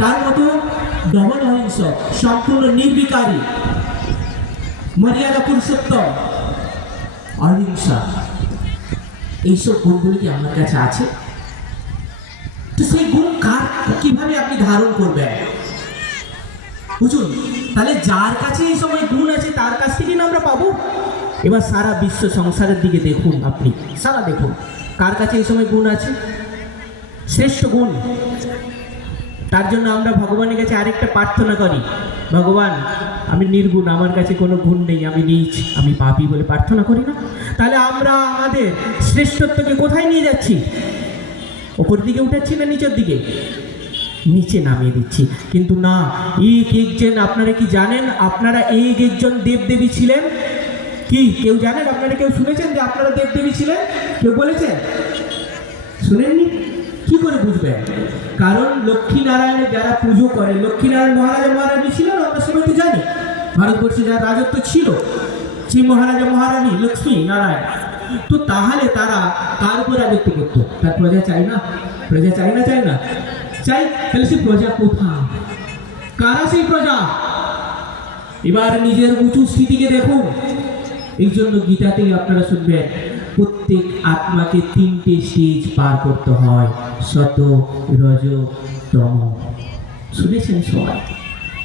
তার মতো দমন অহিংস, সম্পূর্ণ নির্বিকারী, মর্যাদা পুরুষোত্তম, অহিংসা, এইসব গুণগুলি কি আমার কাছে আছে? তো সেই গুণ কার কিভাবে আপনি ধারণ করবেন বুঝুন। তাহলে যার কাছে এই সময় গুণ আছে তার কাছ থেকে না আমরা পাবো। এবার সারা বিশ্ব সংসারের দিকে দেখুন, আপনি সারা দেখুন কার কাছে এই সময় গুণ আছে, শ্রেষ্ঠ গুণ। তার জন্য আমরা ভগবানের কাছে আরেকটা প্রার্থনা করি, ভগবান আমি নির্গুণ, আমার কাছে কোনো গুণ নেই, আমি নীচ, আমি পাপী বলে প্রার্থনা করি না? তাহলে আমরা আমাদের শ্রেষ্ঠত্বকে কোথায় নিয়ে যাচ্ছি? ওপর দিকে উঠাচ্ছি না নিচের দিকে? নিচে নামিয়ে দিচ্ছি। কিন্তু না, এক একজন, আপনারা কি জানেন আপনারা এক একজন দেবদেবী ছিলেন? কি কেউ জানেন? আপনারা কেউ শুনেছেন যে আপনারা দেবদেবী ছিলেন? কেউ বলেছেন? শুনেননি? কি করে বুঝবেন? কারণ লক্ষ্মীনারায়ণের যারা পুজো করে, লক্ষ্মীনারায়ণ মহারাজা মহারানী ছিলেন, আমরা সবাই তো জানি। ভারতবর্ষে যারা রাজত্ব ছিল, সেই মহারাজা মহারানী লক্ষ্মী নারায়ণ। তো তাহলে তারা কার উপর রাজত্ব করতো? তার প্রজা চাই না? প্রজা চাই না? চাই না? চাই। তাহলে সেই প্রজা কোথায়? কারা সেই প্রজা? এবার নিজের উঁচু স্থিতিকে দেখুন। এই জন্য গীতাতেই আপনারা শুনবেন, প্রত্যেক আত্মাকে 3টে স্টেজ পার করতে হয়, সত, রজ, তম। শুনেছেন সবাই?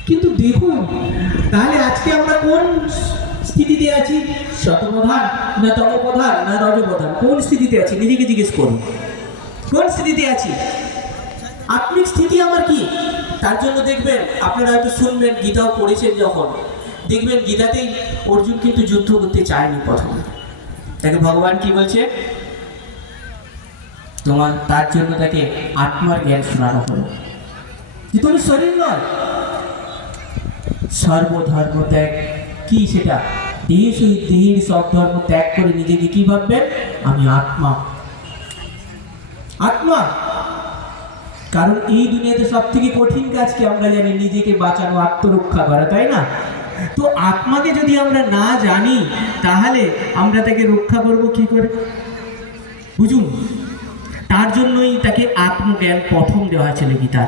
কিন্তু দেখুন তাহলে আজকে আমরা কোন স্থিতিতে আছি? শতপ্রধান না তমপ্রধান না রজপ্রধান? কোন স্থিতিতে আছি? নিজেকে জিজ্ঞেস করুন, কোন স্থিতিতে আছি? আত্মিক স্থিতি আমার কি? তার জন্য দেখবেন, আপনারা হয়তো শুনবেন, গীতাও পড়েছেন যখন, দেখবেন গীতাতেই অর্জুন কিন্তু যুদ্ধ করতে চায়নি প্রথমে। তাকে ভগবান কি বলছে? তোমার তার জন্য তাকে আত্মার জ্ঞান শোনানো হলো, যে তুমি শরীর নয়, সর্বধর্ম ত্যাগ। কি সেটা? দেহের সব ধর্ম ত্যাগ করে নিজেকে কি ভাববেন? আমি আত্মা, আত্মা। কারণ এই দুনিয়াতে সব থেকে কঠিন কাজ কি আমরা জানি? নিজেকে বাঁচানো, আত্মরক্ষা করা, তাই না? তো আত্মাকে যদি আমরা না জানি তাহলে আমরা তাকে রক্ষা করব কি করে? বুঝুন, তার জন্যই তাকে আত্মজ্ঞান প্রথম দেওয়া ছিল গীতা,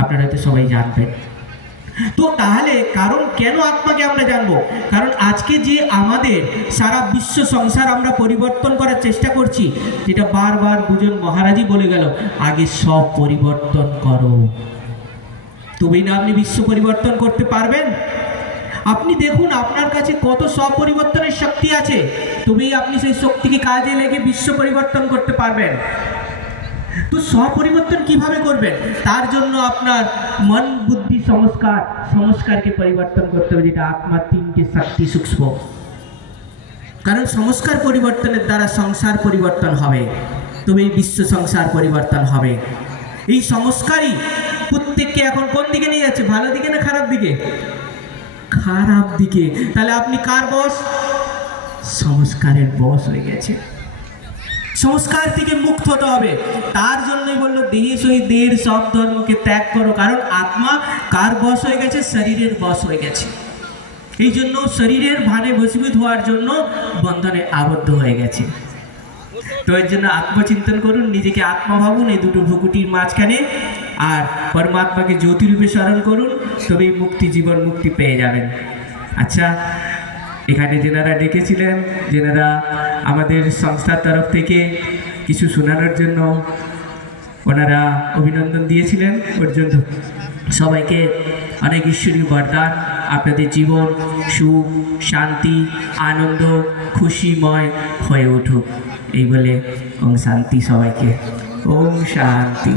আপনারা হয়তো সবাই জানবেন। তো তাহলে কারণ কেন আত্মাকে আমরা জানবো? কারণ আজকে যে আমাদের সারা বিশ্ব সংসার আমরা পরিবর্তন করার চেষ্টা করছি, যেটা বারবার দুজন মহারাজই বলে গেল, আগে সব পরিবর্তন করো, তবেই না আপনি বিশ্ব পরিবর্তন করতে পারবেন। আপনি দেখুন আপনার কাছে কত স্বপরিবর্তনের শক্তি আছে, তবেই আপনি সেই শক্তিকে কাজে লেগে বিশ্ব পরিবর্তন করতে পারবেন। তো স্বপরিবর্তন কিভাবে করবেন? তার জন্য আপনার মন, বুদ্ধি, সংস্কারকে পরিবর্তন করতে হবে, যেটা আত্মার 3টে শক্তি সূক্ষ্ম। কারণ সংস্কার পরিবর্তনের দ্বারা সংসার পরিবর্তন হবে, তবেই বিশ্ব সংসার পরিবর্তন হবে। এই সংস্কারই প্রত্যেককে এখন কোন দিকে নিয়ে যাচ্ছে? ভালো দিকে না খারাপ দিকে? খারাপ দিকে। তাহলে আপনি কার বশ? সংস্কারের বশ হয়ে গেছে। সংস্কার থেকে মুক্ত হতে হবে। তার জন্যই বললো দেহে সহিত দেহের সব ধর্মকে ত্যাগ করো। কারণ আত্মা কার বশ হয়ে গেছে? শরীরের বশ হয়ে গেছে। এই জন্য শরীরের ভানে বশীভূত হওয়ার জন্য বন্ধনে আবদ্ধ হয়ে গেছে। তো এর জন্য আত্মচিন্তন করুন, নিজেকে আত্মা ভাবুন এই দুটো ভ্রুকুটির মাঝখানে, আর পরমাত্মাকে জ্যোতিরূপে স্মরণ করুন, তবেই মুক্তি, জীবন মুক্তি পেয়ে যাবেন। আচ্ছা, এখানে যেনারা ডেকেছিলেন, যেনারা আমাদের সংস্থার তরফ থেকে কিছু শোনানোর জন্য ওনারা অভিনন্দন দিয়েছিলেন, ওর জন্য সবাইকে অনেক ঈশ্বরীয় বরদান। আপনাদের জীবন সুখ, শান্তি, আনন্দ, খুশিময় হয়ে উঠুক, এই বলে ওম শান্তি। সবাইকে ওম শান্তি।